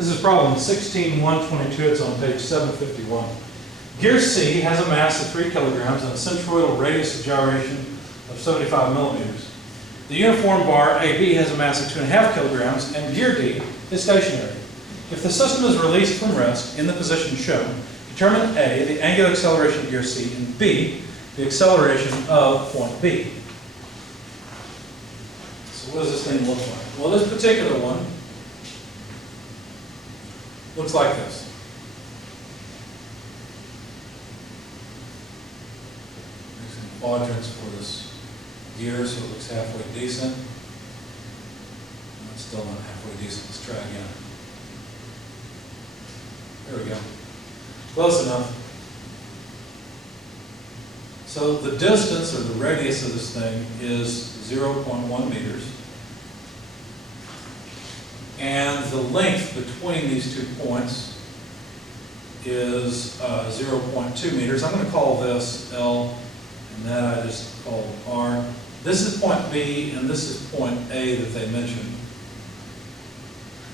This is problem 16-122. It's on page 751. Gear C has a mass of 3 kilograms and a centroidal radius of gyration of 75 millimeters. The uniform bar AB has a mass of 2.5 kilograms and gear D is stationary. If the system is released from rest in the position shown, determine A, the angular acceleration of gear C, and B, the acceleration of point B. So what does this thing look like? Well, this particular one looks like this. There's some quadrants for this gear, so it looks halfway decent. It's still not halfway decent. Let's try again. There we go. Close enough. So the distance, or the radius of this thing, is 0.1 meters. And the length between these 2 points is 0.2 meters. I'm going to call this L, and that I just call R. This is point B, and this is point A that they mentioned.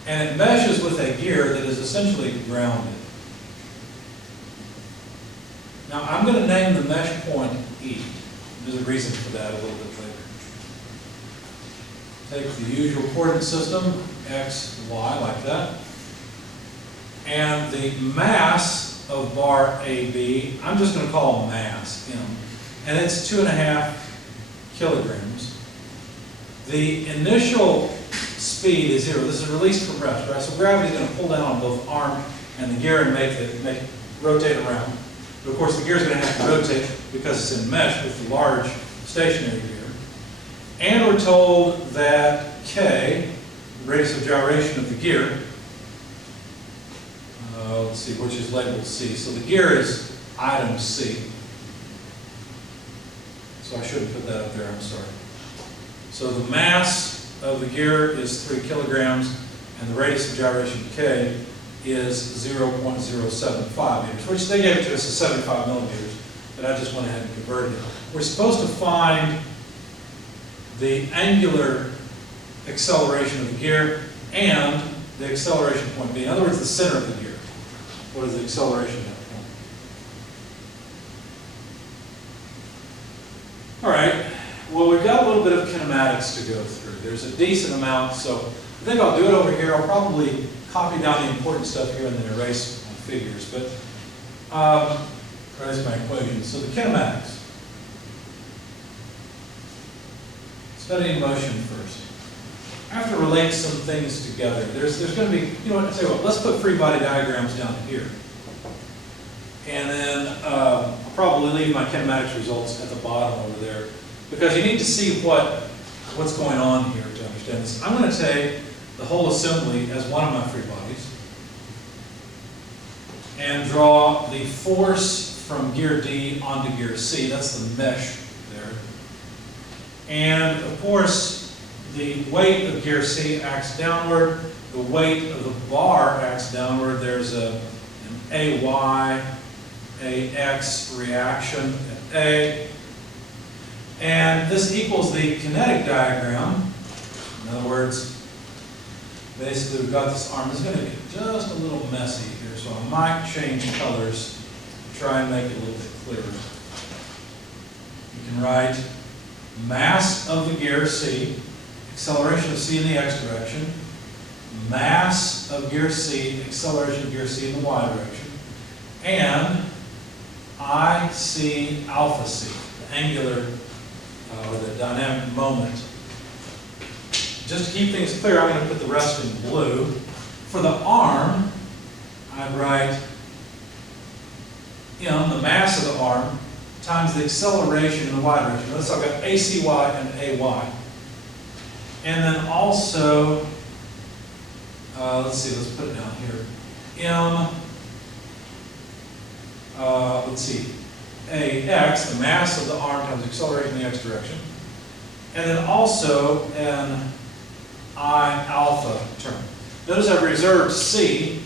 And it meshes with a gear that is essentially grounded. Now, I'm going to name the mesh point E. There's a reason for that a little bit later. Take the usual coordinate system, X, Y, like that. And the mass of bar AB, I'm just going to call mass, M. And it's 2.5 kilograms. The initial speed is 0. This is released from rest, right? So gravity is going to pull down on both arm and the gear and make it rotate around. But of course, the gear is going to have to rotate because it's in mesh with the large stationary gear. And we're told that K, the radius of gyration of the gear, let's see, which is labeled C. So the gear is item C. So I shouldn't put that up there, I'm sorry. So the mass of the gear is 3 kilograms, and the radius of gyration K is 0.075 meters, which they gave it to us as 75 millimeters, but I just went ahead and converted it. We're supposed to find the angular acceleration of the gear and the acceleration point B. In other words, the center of the gear. What is the acceleration at that point? All right. Well, we've got a little bit of kinematics to go through. There's a decent amount, so I think I'll do it over here. I'll probably copy down the important stuff here and then erase my figures, but erase my equations. So the kinematics. Studying motion first. I have to relate some things together. There's going to be, you know what, I tell you what, let's put free body diagrams down here. And then I'll probably leave my kinematics results at the bottom over there, because you need to see what's going on here to understand this. I'm going to take the whole assembly as one of my free bodies and draw the force from gear D onto gear C. That's the mesh there. And of course, the weight of gear C acts downward. The weight of the bar acts downward. There's an AY, AX reaction at A. And this equals the kinetic diagram. In other words, basically we've got this arm. This is going to get just a little messy here, so I might change colors to try and make it a little bit clearer. You can write mass of the gear C, acceleration of C in the X direction, mass of gear C, acceleration of gear C in the Y direction, and IC alpha C, the angular or the dynamic moment. Just to keep things clear, I'm going to put the rest in blue. For the arm, I'd write the mass of the arm times the acceleration in the Y direction. Notice I've got ACY and AY. And then also, let's put it down here. AX, the mass of the arm times acceleration in the X direction. And then also an I alpha term. Notice I've reserved C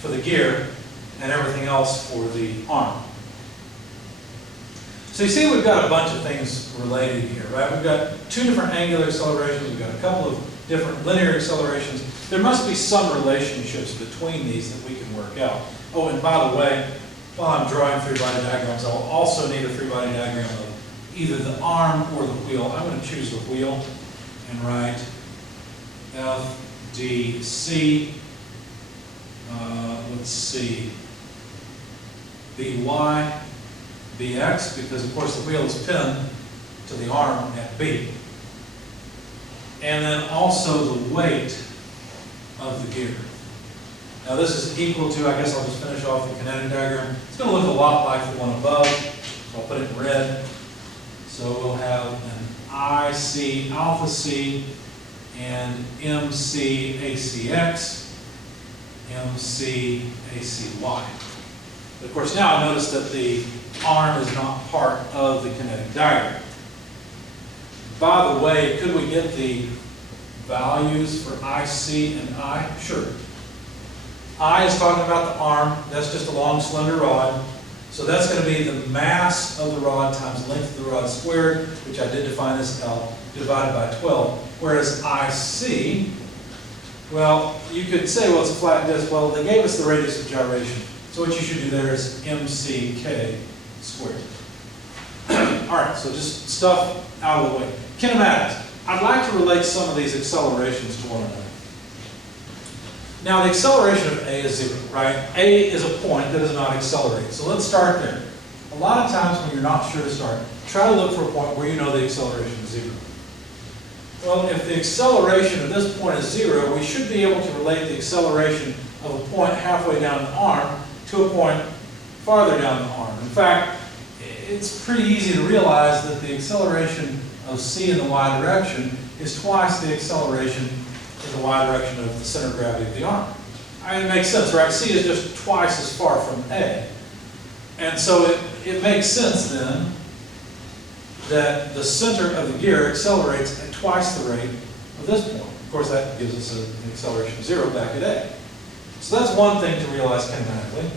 for the gear and everything else for the arm. So you see we've got a bunch of things related here, right? We've got 2 different angular accelerations, we've got a couple of different linear accelerations, there must be some relationships between these that we can work out. Oh, and by the way, while I'm drawing three-body diagrams, I'll also need a three-body diagram of either the arm or the wheel. I'm going to choose the wheel and write FDC, let's see, BY, BX, because of course the wheel is pinned to the arm at B. And then also the weight of the gear. Now this is equal to, I guess I'll just finish off the kinetic diagram. It's going to look a lot like the one above, so I'll put it in red. So we'll have an IC alpha C and MC ACX, MC ACY. Of course now I notice that the arm is not part of the kinetic diagram. By the way, could we get the values for IC and I? Sure. I is talking about the arm. That's just a long, slender rod. So that's going to be the mass of the rod times length of the rod squared, which I did define as L, divided by 12. Whereas IC, well, you could say, well, it's a flat disc. Well, they gave us the radius of gyration. So what you should do there is MCK squared. All right, so just stuff out of the way. Kinematics. I'd like to relate some of these accelerations to one another. Now, the acceleration of A is 0, right? A is a point that does not accelerate. So let's start there. A lot of times when you're not sure to start, try to look for a point where you know the acceleration is 0. Well, if the acceleration of this point is 0, we should be able to relate the acceleration of a point halfway down the arm to a point farther down the arm. In fact, it's pretty easy to realize that the acceleration of C in the y direction is twice the acceleration in the y direction of the center of gravity of the arm. I mean, it makes sense, right? C is just twice as far from A. And so it makes sense then that the center of the gear accelerates at twice the rate of this point. Of course, that gives us an acceleration of 0 back at A. So that's one thing to realize kinematically.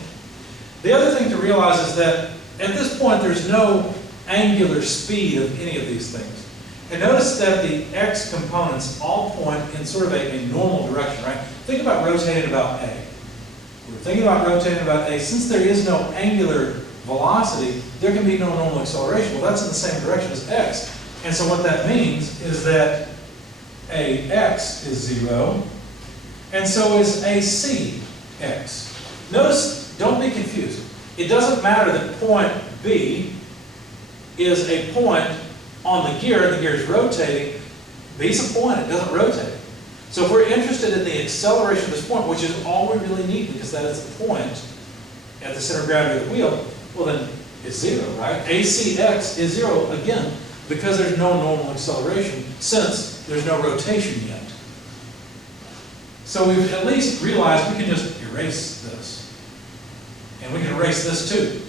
The other thing to realize is that at this point there's no angular speed of any of these things. And notice that the x components all point in sort of a normal direction, right? Think about rotating about A. We're thinking about rotating about A. Since there is no angular velocity, there can be no normal acceleration. Well, that's in the same direction as x. And so what that means is that AX is 0, and so is ACX. Notice, don't be confused. It doesn't matter that point B is a point on the gear, and the gear is rotating. B's a point, it doesn't rotate. So if we're interested in the acceleration of this point, which is all we really need because that is the point at the center of gravity of the wheel, well then it's 0, right? ACX is 0, again, because there's no normal acceleration since there's no rotation yet. So we've at least realized we can just erase this. And we can erase this too.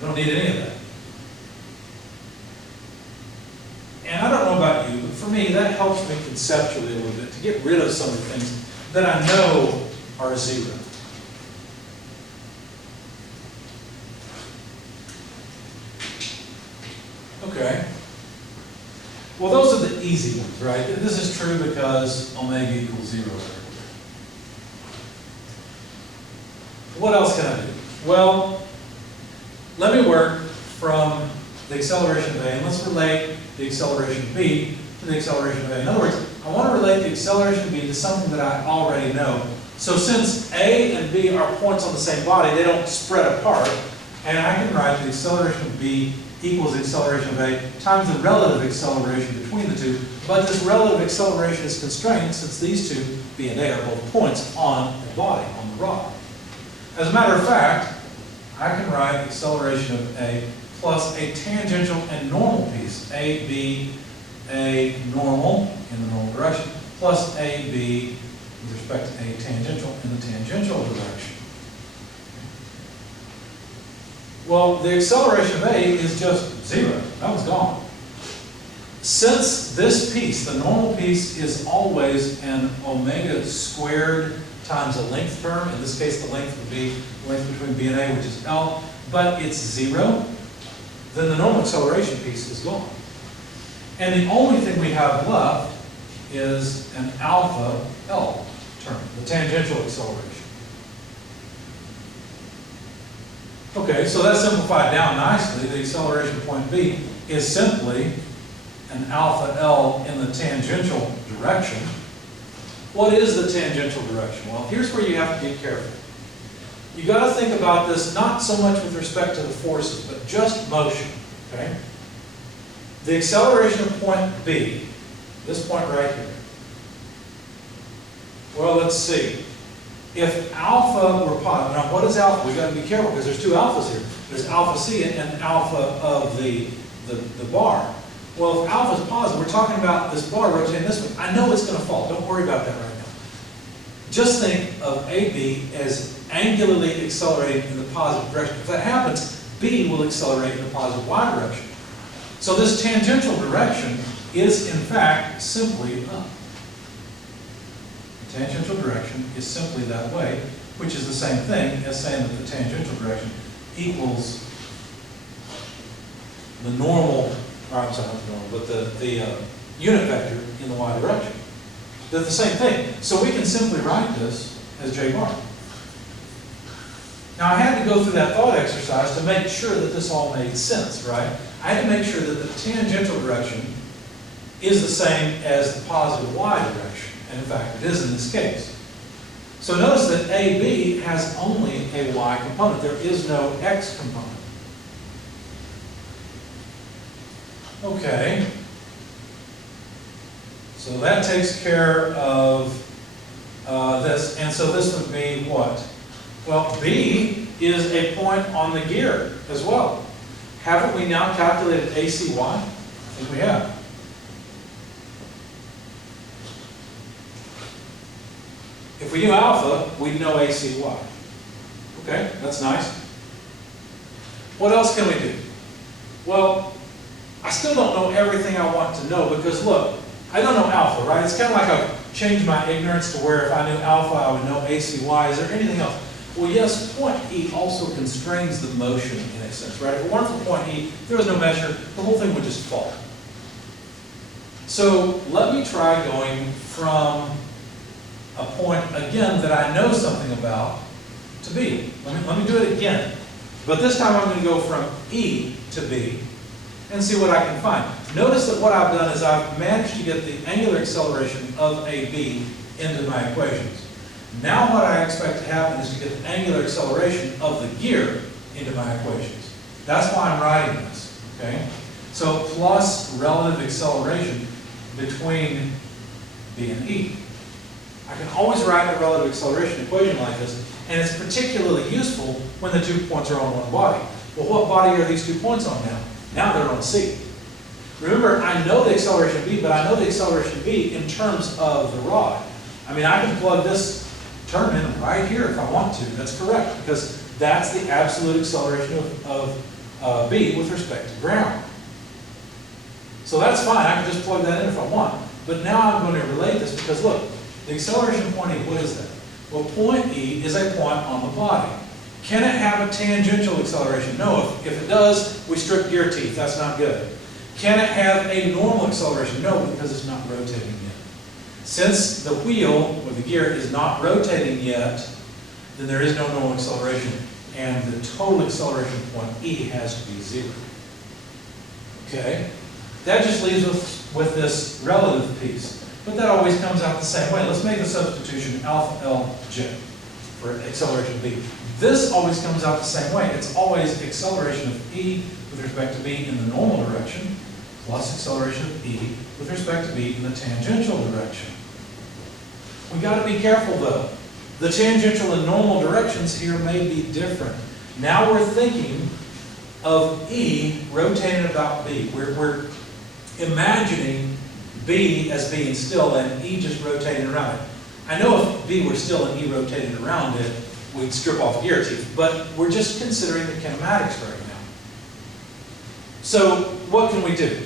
We don't need any of that. And I don't know about you, but for me, that helps me conceptually a little bit to get rid of some of the things that I know are 0. Okay. Well, those are the easy ones, right? This is true because omega equals 0 everywhere. What else can I do? Well, let me work from the acceleration of A, and let's relate the acceleration of B to the acceleration of A. In other words, I want to relate the acceleration of B to something that I already know. So since A and B are points on the same body, they don't spread apart, and I can write the acceleration of B equals the acceleration of A times the relative acceleration between the two, but this relative acceleration is constrained since these two, B and A, are both points on the body, on the rod. As a matter of fact, I can write acceleration of A plus a tangential and normal piece, AB, A normal in the normal direction, plus AB with respect to A tangential in the tangential direction. Well, the acceleration of A is just 0. That was gone. Since this piece, the normal piece, is always an omega squared times a length term, in this case the length would be the length between B and A, which is L, but it's 0, then the normal acceleration piece is gone. And the only thing we have left is an alpha L term, the tangential acceleration. Okay, so that's simplified down nicely. The acceleration at point B is simply an alpha L in the tangential direction. What is the tangential direction? Well, here's where you have to be careful. You got to think about this not so much with respect to the forces, but just motion. Okay? The acceleration at point B, this point right here. Well, let's see. If alpha were positive, now what is alpha? We've got to be careful because there's two alphas here. There's alpha C and alpha of the bar. Well, if alpha is positive, we're talking about this bar rotating this way. I know it's going to fall. Don't worry about that right now. Just think of AB as angularly accelerating in the positive direction. If that happens, B will accelerate in the positive y direction. So this tangential direction is, in fact, simply up. The tangential direction is simply that way, which is the same thing as saying that the tangential direction equals the normal, or I'm sorry, not the normal, but the unit vector in the y direction. They're the same thing. So we can simply write this as J bar. Now I had to go through that thought exercise to make sure that this all made sense, right? I had to make sure that the tangential direction is the same as the positive y direction. And in fact, it is in this case. So notice that AB has only a y component. There is no x component. Okay. So that takes care of this. And so this would be what? Well, B is a point on the gear as well. Haven't we now calculated ACY? I think we have. If we knew alpha, we'd know ACY. Okay, that's nice. What else can we do? Well, I still don't know everything I want to know because look, I don't know alpha, right? It's kind of like I've changed my ignorance to where if I knew alpha, I would know ACY. Is there anything else? Well, yes, point E also constrains the motion in a sense, right? If it weren't for point E, if there was no measure, the whole thing would just fall. So let me try going from a point, again, that I know something about to B. Let me do it again. But this time I'm going to go from E to B and see what I can find. Notice that what I've done is I've managed to get the angular acceleration of AB into my equations. Now what I expect to happen is to get the angular acceleration of the gear into my equations. That's why I'm writing this, okay? So plus relative acceleration between B and E. I can always write a relative acceleration equation like this, and it's particularly useful when the 2 points are on one body. Well, what body are these 2 points on now? Now they're on C. Remember, I know the acceleration B, but I know the acceleration B in terms of the rod. I mean, I can plug this term in right here if I want to. That's correct, because that's the absolute acceleration of B with respect to ground. So that's fine. I can just plug that in if I want. But now I'm going to relate this because, look, the acceleration of point E, what is that? Well, point E is a point on the body. Can it have a tangential acceleration? No. If it does, we strip gear teeth. That's not good. Can it have a normal acceleration? No, because it's not rotating yet. Since the wheel, or the gear, is not rotating yet, then there is no normal acceleration. And the total acceleration point E has to be 0. Okay? That just leaves us with this relative piece. But that always comes out the same way. Let's make the substitution alpha L j for acceleration of B. This always comes out the same way. It's always acceleration of E with respect to B in the normal direction plus acceleration of E with respect to B in the tangential direction. We've got to be careful though. The tangential and normal directions here may be different. Now we're thinking of E rotating about B. We're imagining B as being still and E just rotating around it. I know if B were still and E rotated around it, we'd strip off gear teeth, but we're just considering the kinematics right now. So what can we do?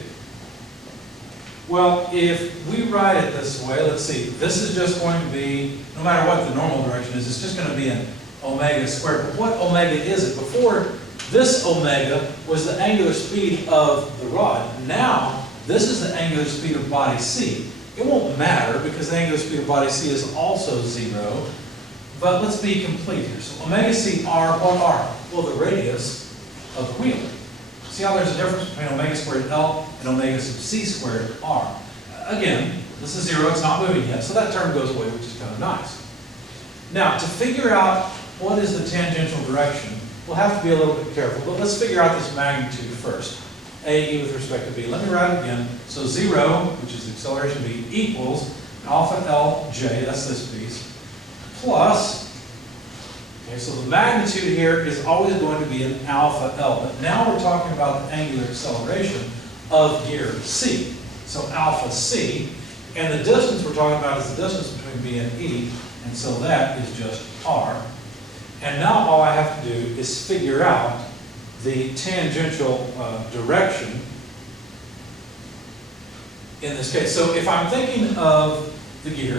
Well, if we write it this way, let's see, this is just going to be, no matter what the normal direction is, it's just going to be an omega squared. But what omega is it? Before, this omega was the angular speed of the rod. Now, this is the angular speed of body C. It won't matter because the angular speed of body C is also 0. But let's be complete here. So omega C r, what r? Well, the radius of the wheel. See how there's a difference between omega squared L and omega sub C squared r. Again, this is 0, it's not moving yet, so that term goes away, which is kind of nice. Now, to figure out what is the tangential direction, we'll have to be a little bit careful, but let's figure out this magnitude first. AE with respect to B. Let me write it again. So 0, which is the acceleration B, equals alpha Lj, that's this piece, plus, okay, so the magnitude here is always going to be an alpha L, but now we're talking about the angular acceleration of gear C. So alpha C, and the distance we're talking about is the distance between B and E, and so that is just R. And now all I have to do is figure out the tangential direction in this case. So if I'm thinking of the gear,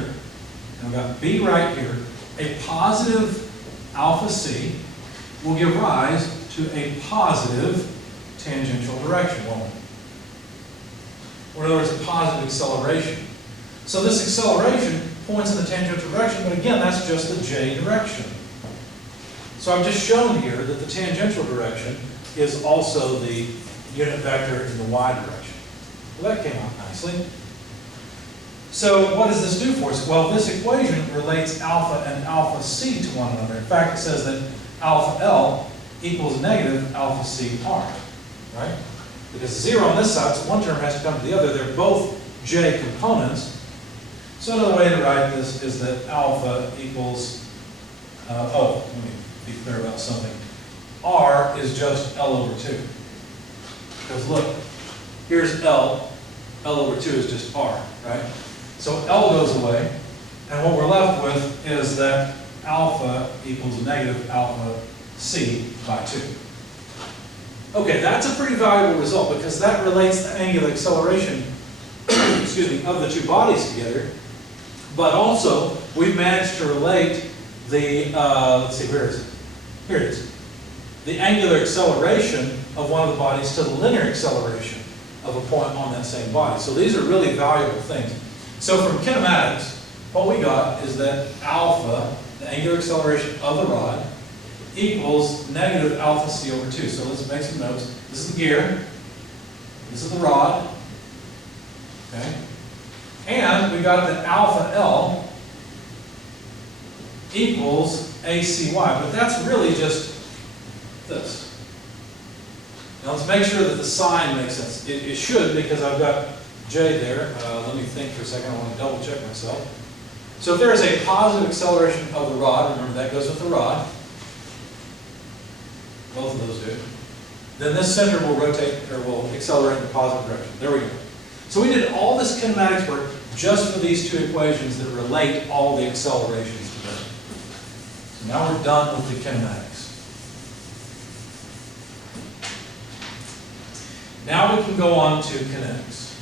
and I've got B right here, a positive alpha C will give rise to a positive tangential direction, won't it? Or in other words, a positive acceleration. So this acceleration points in the tangential direction, but again, that's just the J direction. So I've just shown here that the tangential direction is also the unit vector in the y direction. Well, that came out nicely. So what does this do for us? Well, this equation relates alpha and alpha C to one another. In fact, it says that alpha L equals negative alpha C R, right? Because 0 on this side, so one term has to come to the other. They're both J components. So another way to write this is that alpha equals, let me be clear about something. R is just L over 2. Because look, here's L. L over 2 is just R, right? So L goes away, and what we're left with is that alpha equals negative alpha C by 2. Okay, that's a pretty valuable result because that relates the angular acceleration excuse me, of the two bodies together. But also, we've managed to relate the, let's see, where is it? Here it is. The angular acceleration of one of the bodies to the linear acceleration of a point on that same body. So these are really valuable things. So from kinematics, what we got is that alpha, the angular acceleration of the rod, equals negative alpha C over 2. So let's make some notes. This is the gear. This is the rod. Okay? And we got that alpha L equals ACY. But that's really just this. Now let's make sure that the sign makes sense. It should, because I've got J there. Let me think for a second. I want to double check myself. So if there is a positive acceleration of the rod, remember that goes with the rod. Both of those do. Then this center will rotate, or will accelerate in the positive direction. There we go. So we did all this kinematics work just for these two equations that relate all the accelerations together. So now we're done with the kinematics. Now we can go on to kinetics.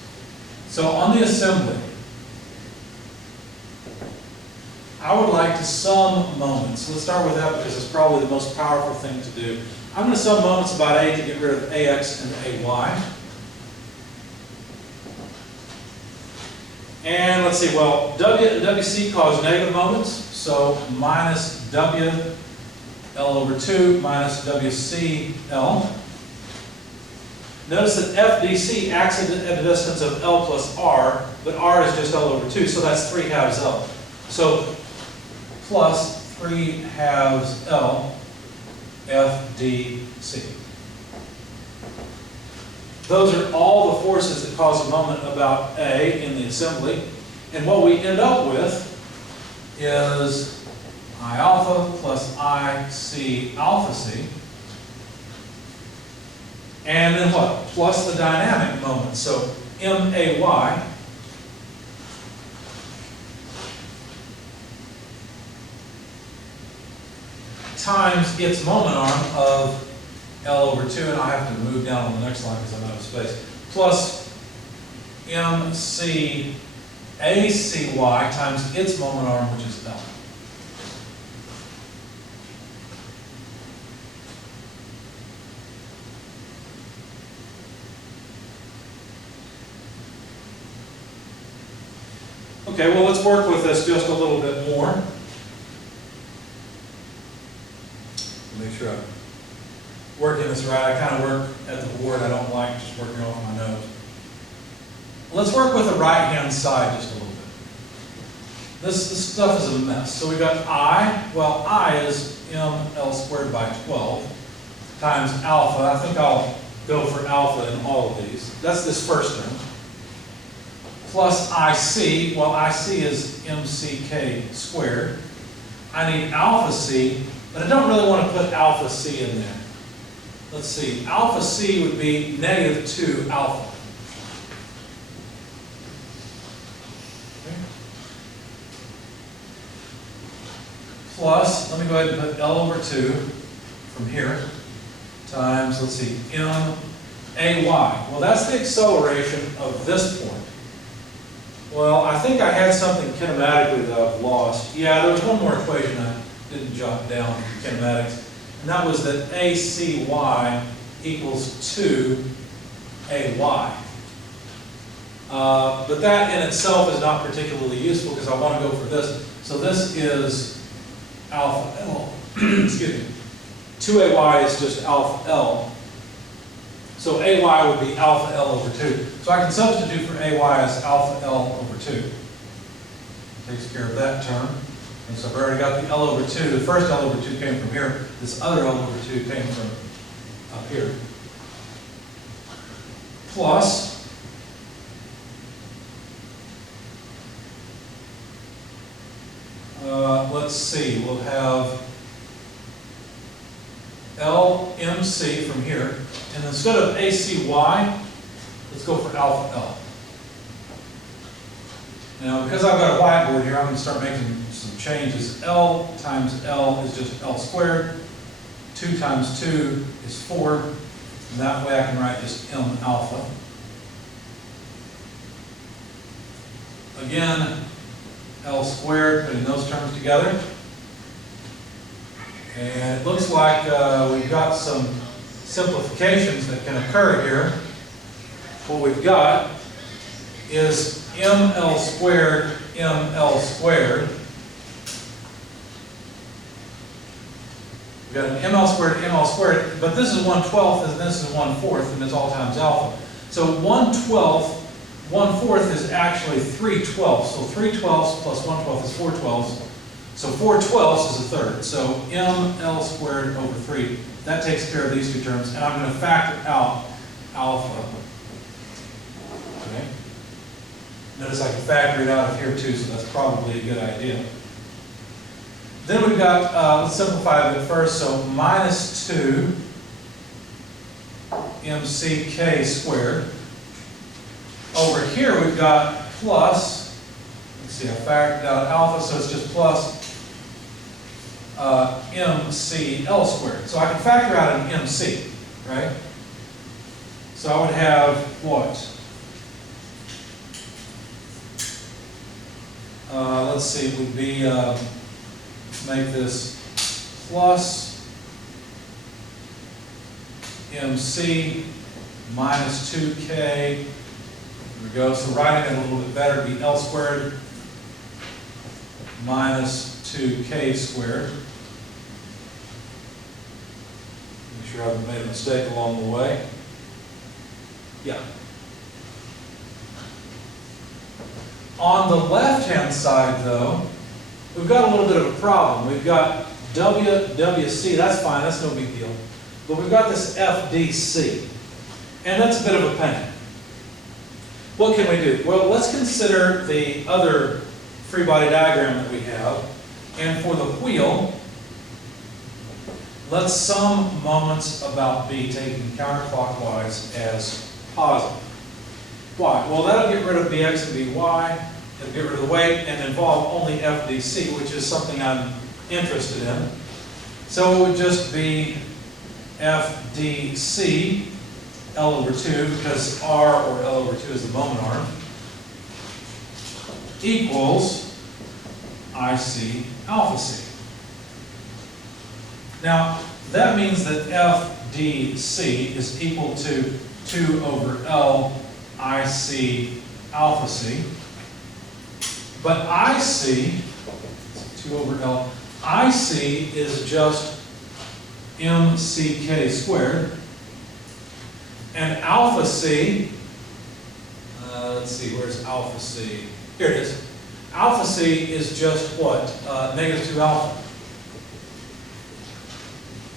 So on the assembly, I would like to sum moments. Let's start with that because it's probably the most powerful thing to do. I'm going to sum moments about A to get rid of AX and AY. And let's see, well, W and WC cause negative moments, so minus W L over 2 minus WC L. Notice that FDC acts at a distance of L plus R, but R is just L over 2, so that's 3 halves L. So plus 3 halves L FDC. Those are all the forces that cause a moment about A in the assembly. And what we end up with is I alpha plus I C alpha C. And then what? Plus the dynamic moment. So MAY times its moment arm of L over 2, and I have to move down on the next line because I'm out of space, plus MC ACY times its moment arm, which is L. Okay, well, let's work with this just a little bit more. Make sure I'm working this right. I kind of work at the board. I don't like just working off my nose. Let's work with the right-hand side just a little bit. This stuff is a mess. So we've got I. Well, I is ml squared by 12 times alpha. I think I'll go for alpha in all of these. That's this first term. Plus IC. Well, IC is mck squared. I need alpha c, but I don't really want to put alpha c in there. Let's see. Alpha c would be negative 2 alpha. Plus, let me go ahead and put L over 2 from here times, let's see, m a y. Well, that's the acceleration of this point. Well, I think I had something kinematically that I've lost. Yeah, there was one more equation I didn't jot down in kinematics, and that was that ACY equals 2AY. But that in itself is not particularly useful because I want to go for this. So this is alpha L. Excuse me. 2AY is just alpha L. So AY would be alpha L over 2. So I can substitute for AY as alpha L over 2. Takes care of that term. And so I've already got the L over 2. The first L over 2 came from here. This other L over 2 came from up here. Plus, let's see, we'll have LMC from here. And instead of ACY, let's go for alpha L. Now, because I've got a whiteboard here, I'm going to start making some changes. L times L is just L squared. 2 times 2 is 4. And that way I can write just M alpha. Again, L squared, putting those terms together. And it looks like we've got some simplifications that can occur here. What we've got is ml squared, ml squared. We've got an ml squared, but this is 1/12 and this is 1/4, and it's all times alpha. So 1/12, 1/4 is actually 3/12. So 3/12 plus 1/12 is 4/12. So 4/12 is a third. So ml squared over 3. That takes care of these two terms, and I'm going to factor out alpha. Okay. Notice I can factor it out of here too, so that's probably a good idea. Then we've got, let's simplify a bit first, so minus 2 mck squared. Over here we've got plus, let's see, I factored out alpha, so it's just plus mcl squared. So I can factor out an mc, right? So I would have what? Let's see, it would be, make this plus mc minus 2k. There we go. So writing it a little bit better would be L squared minus 2k squared. Make sure I haven't made a mistake along the way. Yeah. On the left-hand side, though, we've got a little bit of a problem. We've got WC, that's fine, that's no big deal. But we've got this FDC, and that's a bit of a pain. What can we do? Well, let's consider the other free body diagram that we have. And for the wheel, let's sum moments about B taking counterclockwise as positive. Why? Well, that'll get rid of Bx and By, it'll get rid of the weight, and involve only FDC, which is something I'm interested in. So it would just be FDC, L over 2, because R or L over 2 is the moment arm, equals IC alpha C. Now, that means that FDC is equal to 2 over L IC alpha C. But IC, 2 over L, IC is just MCK squared. And alpha C, let's see, where's alpha C? Here it is. Alpha C is just what? Negative 2 alpha.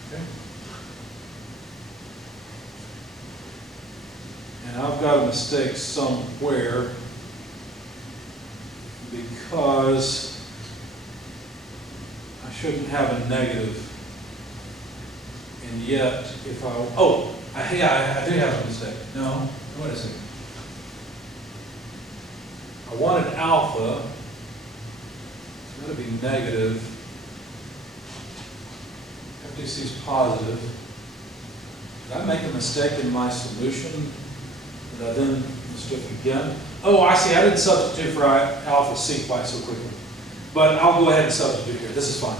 Okay. And I've got a mistake somewhere because I shouldn't have a negative. And yet, if I, oh, yeah, I do have a mistake. No, wait a second. I wanted alpha. It's going to be negative. FDC is positive. Did I make a mistake in my solution that I then mistook again? Oh, I see. I didn't substitute for alpha C quite so quickly. But I'll go ahead and substitute here. This is fine.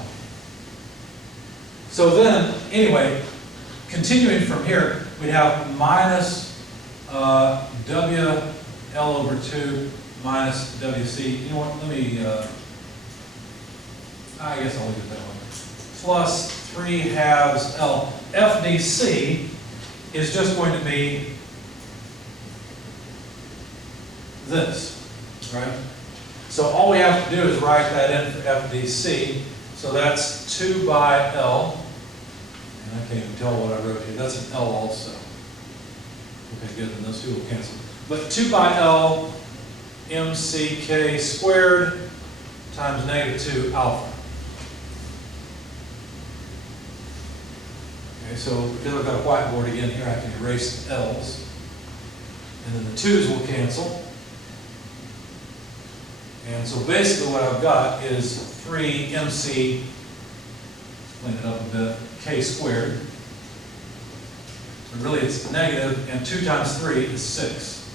So then, anyway, continuing from here, we'd have minus WL over 2 minus WC. You know what? Let me, I guess I'll leave it that way. Plus 3 halves L. FDC is just going to be this, right? So all we have to do is write that in for FDC. So that's 2 by L. And I can't even tell what I wrote here. That's an L also. Okay, good. And those two will cancel. But 2 by L MCK squared times negative 2 alpha. Okay, so because I've got a whiteboard again here, I can erase the L's. And then the 2's will cancel. And so basically what I've got is 3 MC, clean it up a bit, K squared. So really it's negative, and 2 times 3 is 6.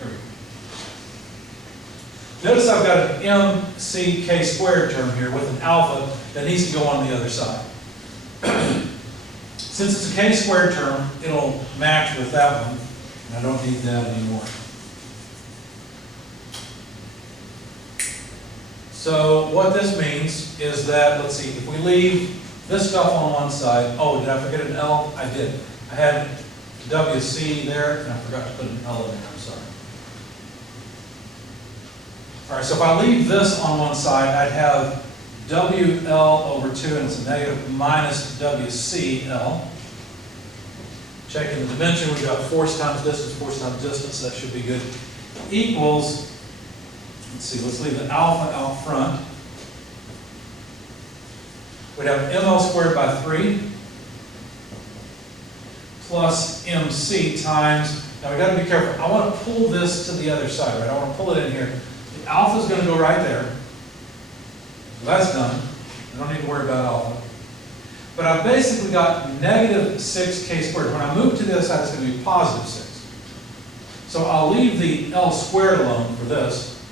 There we go. Notice I've got an MCK squared term here with an alpha that needs to go on the other side. Since it's a K squared term, it'll match with that one, and I don't need that anymore. So what this means is that, let's see, if we leave this stuff on one side, oh, did I forget an L? I did. I had WC there, and I forgot to put an L in there, I'm sorry. All right, so if I leave this on one side, I'd have WL over 2, and it's a negative, minus WCL. Checking the dimension, we've got force times distance, that should be good. Equals, let's see, let's leave the alpha out front. We'd have ML squared by 3 plus MC times, now we've got to be careful. I want to pull this to the other side, right? I want to pull it in here. The alpha is going to go right there. So that's done. I don't need to worry about alpha. But I've basically got negative 6K squared. When I move to the other side, it's going to be positive 6. So I'll leave the L squared alone for this.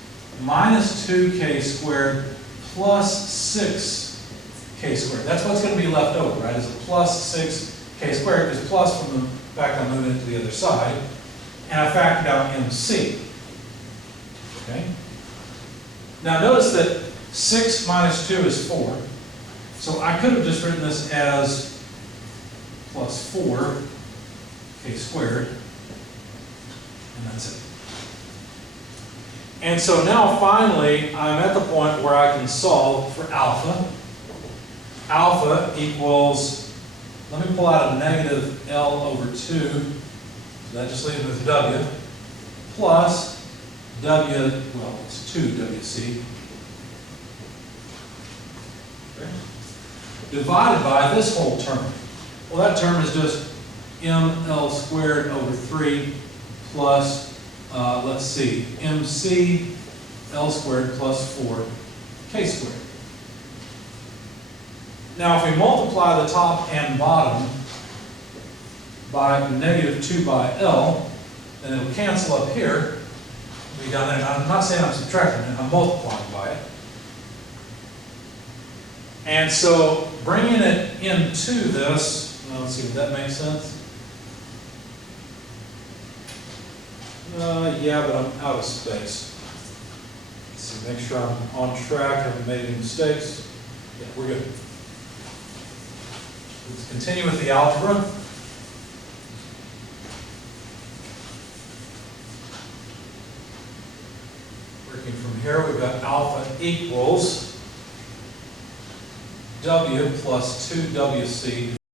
Minus 2K squared plus 6K squared. That's what's going to be left over, right? Is a plus 6K squared, because plus from the fact I'm moving it to the other side. And I factored out MC. Okay? Now notice that 6 minus 2 is 4. So I could have just written this as plus 4K squared. And that's it. And so now finally, I'm at the point where I can solve for alpha. Alpha equals, let me pull out a negative L over 2, so that just leaves me with W, plus W, well, it's 2WC, okay, divided by this whole term. Well, that term is just ML squared over 3 plus let's see, MC L squared plus 4K squared. Now, if we multiply the top and bottom by negative 2 by L, then it'll cancel up here. It'll be down there. Now, I'm not saying I'm subtracting it, I'm multiplying by it. And so, bringing it into this, let's see, would that make sense? Yeah, but I'm out of space. Let's see, make sure I'm on track, haven't made any mistakes. Yeah, we're good. Let's continue with the algebra. Working from here, we've got alpha equals W plus 2WC